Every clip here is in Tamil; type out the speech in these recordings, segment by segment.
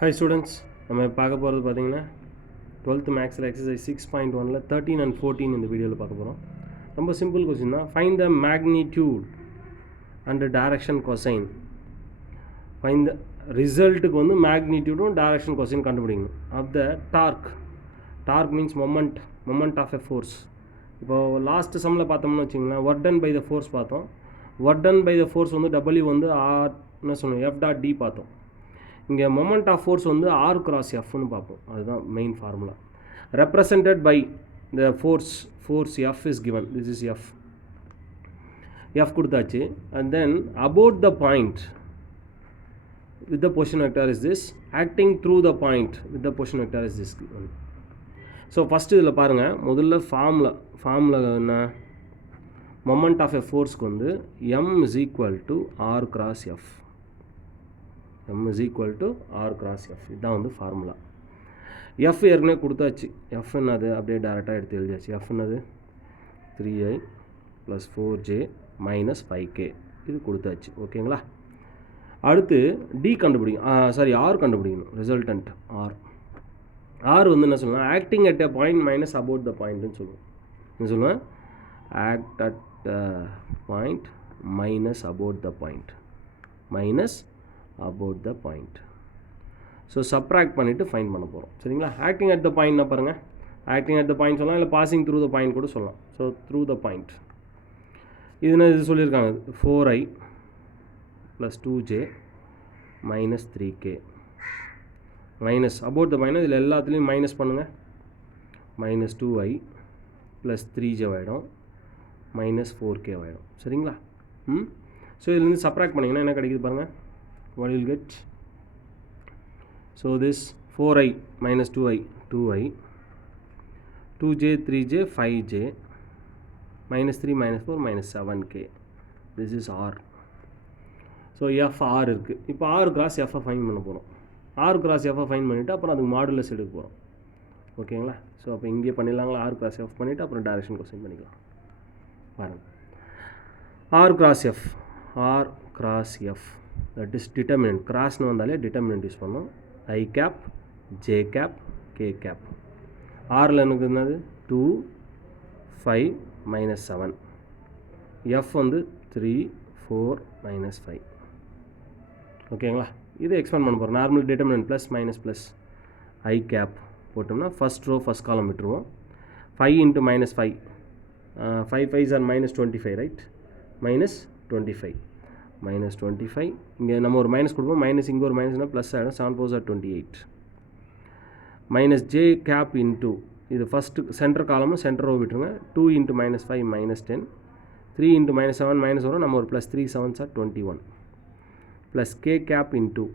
Hi students, நம்ம பார்க்க போகிறது பார்த்தீங்கன்னா 12th மேக்ஸில் எக்ஸசைஸ் 6.1ல் 13 and 14 இந்த வீடியோவில் பார்க்க போகிறோம். ரொம்ப சிம்பிள் கொஸ்டின் தான். Find the magnitude and direction cosine. Find the ரிசல்ட்டுக்கு வந்து மேக்னிடியூடும் டைரக்ஷன் கொசைன் கண்டுபிடிக்கணும். Of the torque means moment of a force. இப்போது லாஸ்ட் சம்மில் பார்த்தோம்னு வச்சிங்களேன், work done by the force பார்த்தோம். Work done by the force வந்து W வந்து ஆர் என்ன சொல்லணும், F.D பார்த்தோம். இங்கே மொமெண்ட் ஆஃப் ஃபோர்ஸ் வந்து ஆர் கிராஸ் எஃப்னு பார்ப்போம். அதுதான் main formula. Represented by the force F is given. This is F கொடுத்தாச்சு. And then about the point with the position vector is this, acting through the point with the position vector is this given. So first இதில் பாருங்கள், முதல்ல ஃபார்முலா என்ன, மொமெண்ட் ஆஃப் எ ஃபோர்ஸ்க்கு வந்து M is equal to R cross F. M is equal to R cross F. இதுதான் வந்து ஃபார்முலா. F ஏற்கனவே கொடுத்தாச்சு. F என்னது அப்படியே டேரெக்டாக எடுத்து எழுதியாச்சு. F என்னது 3i + 4j - 5k இது கொடுத்தாச்சு. ஓகேங்களா? அடுத்து D கண்டுபிடிக்கும், R கண்டுபிடிக்கணும். ரிசல்டன்ட் R வந்து என்ன சொல்லலாம், acting at a point minus about the பாயிண்ட்னு சொல்லுவோம். என்ன சொல்லுவேன், act at point minus about the point about the point. So subtract பண்ணிவிட்டு ஃபைண்ட் பண்ண போகிறோம். சரிங்களா? ஆக்டிங் அட் த பாயிண்ட்னா பாருங்கள், ஆக்டிங் அட் த பாயிண்ட் சொல்லலாம், இல்லை பாசிங் த்ரூ த பாயிண்ட் கூட சொல்லலாம். ஸோ த்ரூ த பாயிண்ட் இது சொல்லியிருக்காங்க, 4i + 2j - 3k minus about the point. இதில் எல்லாத்துலேயும் மைனஸ் பண்ணுங்கள். -2i + 3j ஆகிடும், -4k ஆகிடும். சரிங்களா? ஸோ இதுலேருந்து சப்ராக்ட் பண்ணிங்கன்னா என்ன கிடைக்குது பாருங்கள். What you will get? So this 4i - 2i 2j 3j 5j -3 -4 -7k. This is R. So F R இருக்குது. இப்போ R cross F ஃபைன் பண்ண போகிறோம். R cross F ஃபைன் பண்ணிவிட்டு அப்புறம் அதுக்கு மாடுலஸ் எடுக்க போகிறோம். ஓகேங்களா? ஸோ அப்போ இங்கே பண்ணிடலாங்களா, R cross F பண்ணிவிட்டு அப்புறம் டைரக்ஷன் கொஸ்டின் பண்ணிக்கலாம். பாருங்கள், R cross F that is determinant. கிராஸ்னு வந்தாலே டிட்டர்மினன்ட் யூஸ் பண்ணோம். I cap, J cap, K cap. ஆரில் எனக்கு என்னது 2 5 -7. F வந்து 3 4 -5. ஓகேங்களா? இது எக்ஸ்பேண்ட் பண்ண போகிறோம். Normal determinant plus minus plus I cap போட்டோம்னா ஃபஸ்ட் ரோ ஃபஸ்ட் காலம் விட்டுருவோம். 5 × -5 5 5s are -25, ரைட்? -25 -25. இங்கே நம்ம ஒரு மைனஸ் கொடுப்போம், மைனஸ் இங்கே ஒரு மைனஸ்னால் ப்ளஸ் ஆகிடும். 7 4s are 28 -j cap into இது ஃபஸ்ட்டு சென்டர் காலமும் சென்டர் ரோ விட்டுருங்க. 2 × -5 -10 3 × -7 மைனஸ் வரும். நம்ம ஒரு +3 7s are 21 plus k cap into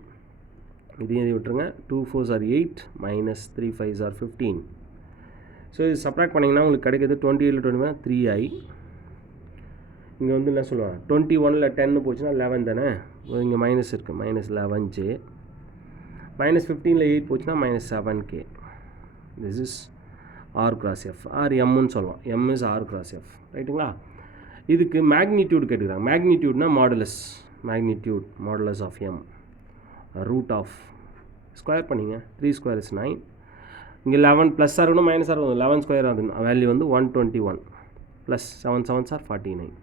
இதையும் விட்டுருங்க. 2 4s are 8 -3 5s are 15. So இது சப்ராக்ட் பண்ணிங்கன்னா உங்களுக்கு கிடைக்கிது 28 21 3i. இங்கே வந்து என்ன சொல்லுவாங்க, 21ல் 10 போச்சுன்னா 11 தானே, இங்கே மைனஸ் இருக்குது, -11j -15ல் 8 போச்சுன்னா -7k. This is R cross F R எம்னு சொல்லலாம். M is R cross F, ரைட்டுங்களா? இதுக்கு மேக்னிடியூட் கேட்டுக்கிறாங்க. மேக்னிடியூட்னா modulus of M root of square பண்ணிங்க. 3 square is 9. இங்கே 11 ப்ளஸ்ஸாக இருக்கணும் மைனஸாக இருக்கணும். 11 ஸ்கொயர் ஆகுது, வேல்யூ வந்து 121 ப்ளஸ் 7 7s are 49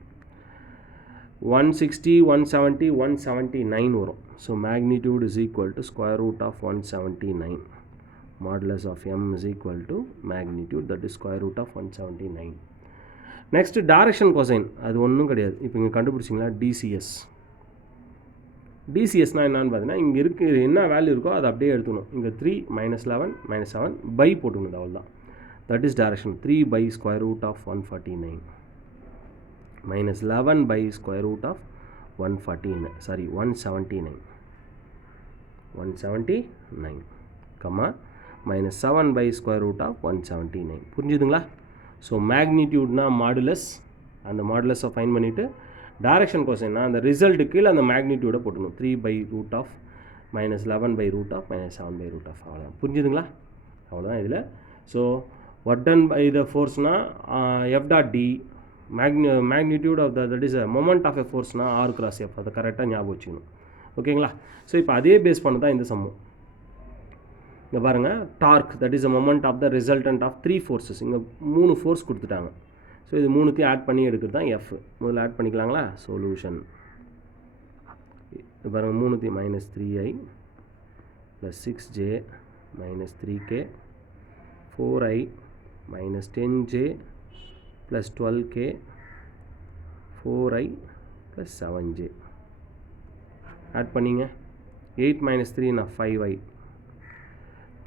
160 170 179 வரும். So magnitude is equal to square root of 179. Modulus of M is equal to magnitude, that is square root of 179. Next direction cosine, அது ஒன்றும் கிடையாது. இப்போ இங்கே கண்டுபிடிச்சிங்களா, டிசிஎஸ்னால் என்னன்னு பார்த்தீங்கன்னா, இங்கே இருக்குது என்ன வேல்யூ இருக்கோ அதை அப்படியே எடுத்துக்கணும். இங்கே 3 -11 -7 பை போட்டுக்கணும், அவ்வளோதான். That is direction. 3 by square root of 149 -11 by square root of 179 comma -7 by square root of 179. புரிஞ்சுதுங்களா? ஸோ மேக்னிடியூட்னா மாடுலஸ், அந்த மாடுலஸை ஃபைன் பண்ணிவிட்டு டைரக்ஷன் கொசைன்னா அந்த ரிசல்ட்டு கீழே அந்த மேக்னிடியூடை போட்டுக்கணும். 3 by root of -11 by root of -7 by root of. அவ்வளோதான். புரிஞ்சுதுங்களா? அவ்வளோதான் இதில். So what done by the force na F.D magnitude of that is a moment of a force na R cross F. அது கரெக்டாக ஞாபகம் வச்சுக்கணும். ஓகேங்களா? ஸோ இப்போ அதே பேஸ் பண்ண தான் இந்த சம்மு. இங்கே பாருங்கள் torque that is a moment of the resultant of 3 forces. இங்கே 3 ஃபோர்ஸ் கொடுத்துட்டாங்க. ஸோ இது மூணுத்தையும் ஆட் பண்ணி எடுக்கிறது தான் எஃப். முதல்ல ஆட் பண்ணிக்கலாங்களா? சொல்யூஷன் இது பாருங்கள் மூணுத்தையும் -3i + 6j - 3k 4i - 10j + 12k 4i + 7j add பண்ணிங்க. 8 - 3 நான் 5i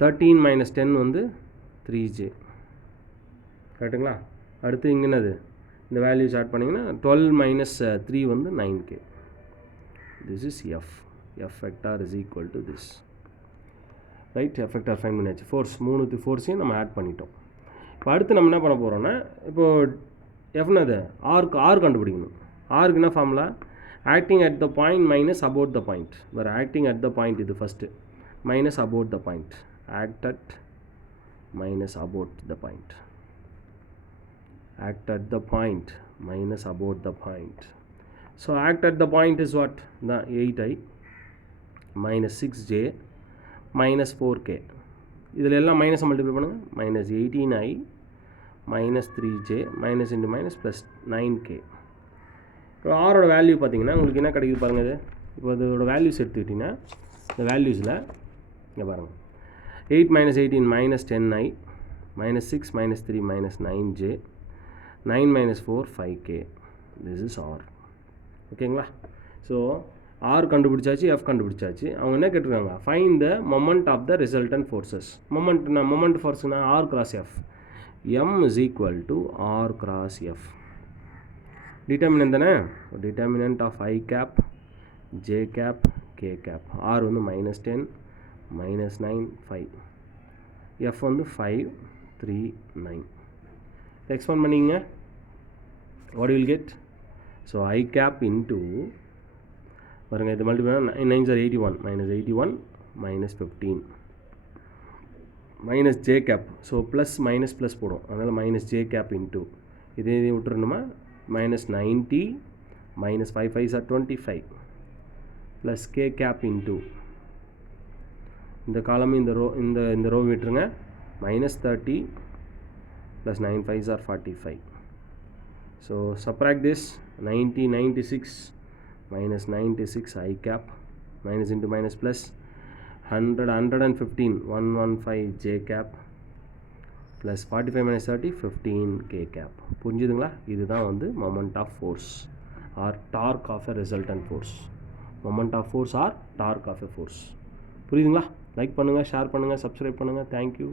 13 - 10 வந்து 3j கரெக்டுங்களா? அடுத்து இங்கே என்னது இந்த வேல்யூஸ் ஆட் பண்ணிங்கன்னா 12 - 3 வந்து 9k. This is F vector is equal to this. Right, F vector fine பண்ணியாச்சு. மூணுத்து ஃபோர்ஸையும் நம்ம ஆட் பண்ணிட்டோம். இப்போ அடுத்து நம்ம என்ன பண்ண போகிறோம்னா இப்போது எஃப்னது ஆர் கண்டுபிடிக்கணும். ஆருக்கு என்ன formula? Acting at the point minus about the point. வேறு ஆக்டிங் அட் த பாயிண்ட் இது first minus about the point. Act at minus about the point. Act at the point minus about the point. So act at the point is what? The 8i minus 6j minus 4k. இதில் எல்லாம் மைனஸை மல்டிப்ளை பண்ணுங்கள். -18i minus 3j minus into minus plus 9k. இப்போ ஆரோட வேல்யூ பார்த்தீங்கன்னா உங்களுக்கு என்ன கிடைக்குது பாருங்கள். இது இப்போ இதோட வேல்யூஸ் எடுத்துக்கிட்டிங்கன்னா இந்த வேல்யூஸில் இங்கே பாருங்கள் 8 - 18 minus 10i minus 6 minus 3 minus 9j 9 - 4 5k. this is r. ஓகேங்களா? ஸோ ஆர் கண்டுபிடிச்சாச்சு, எஃப் கண்டுபிடிச்சாச்சு. அவங்க என்ன கேட்டிருக்காங்க? Find the moment of the resultant forces. Moment ஃபோர்ஸ்னா R cross F. M is equal to R cross F. Determinant தானே? Determinant of I cap J cap K cap. R வந்து -10 -9 5. எஃப் வந்து 5 3 9. expand பண்ணிங்க. what you will get? so I cap into பாருங்க இது multiply 9 are 81 -81 -15 minus j cap. so plus minus plus போடும், அதனால் -j cap into இதே விட்டுறணுமா -90 -5 5s are 25 plus k cap into இந்த காலம் இந்த ரோ விட்டுருங்க -30 plus 9 5s are 45. so subtract this 90 96 minus 96 I cap minus into minus plus 100 115 115 J cap plus 45 minus 30 15 K cap. புரிஞ்சுதுங்களா? இதுதான் வந்து moment of force or torque of a resultant force. moment of force or torque of a force. புரியுதுங்களா? லைக் பண்ணுங்கள், ஷேர் பண்ணுங்கள், சப்ஸ்கிரைப் பண்ணுங்கள். தேங்க்யூ.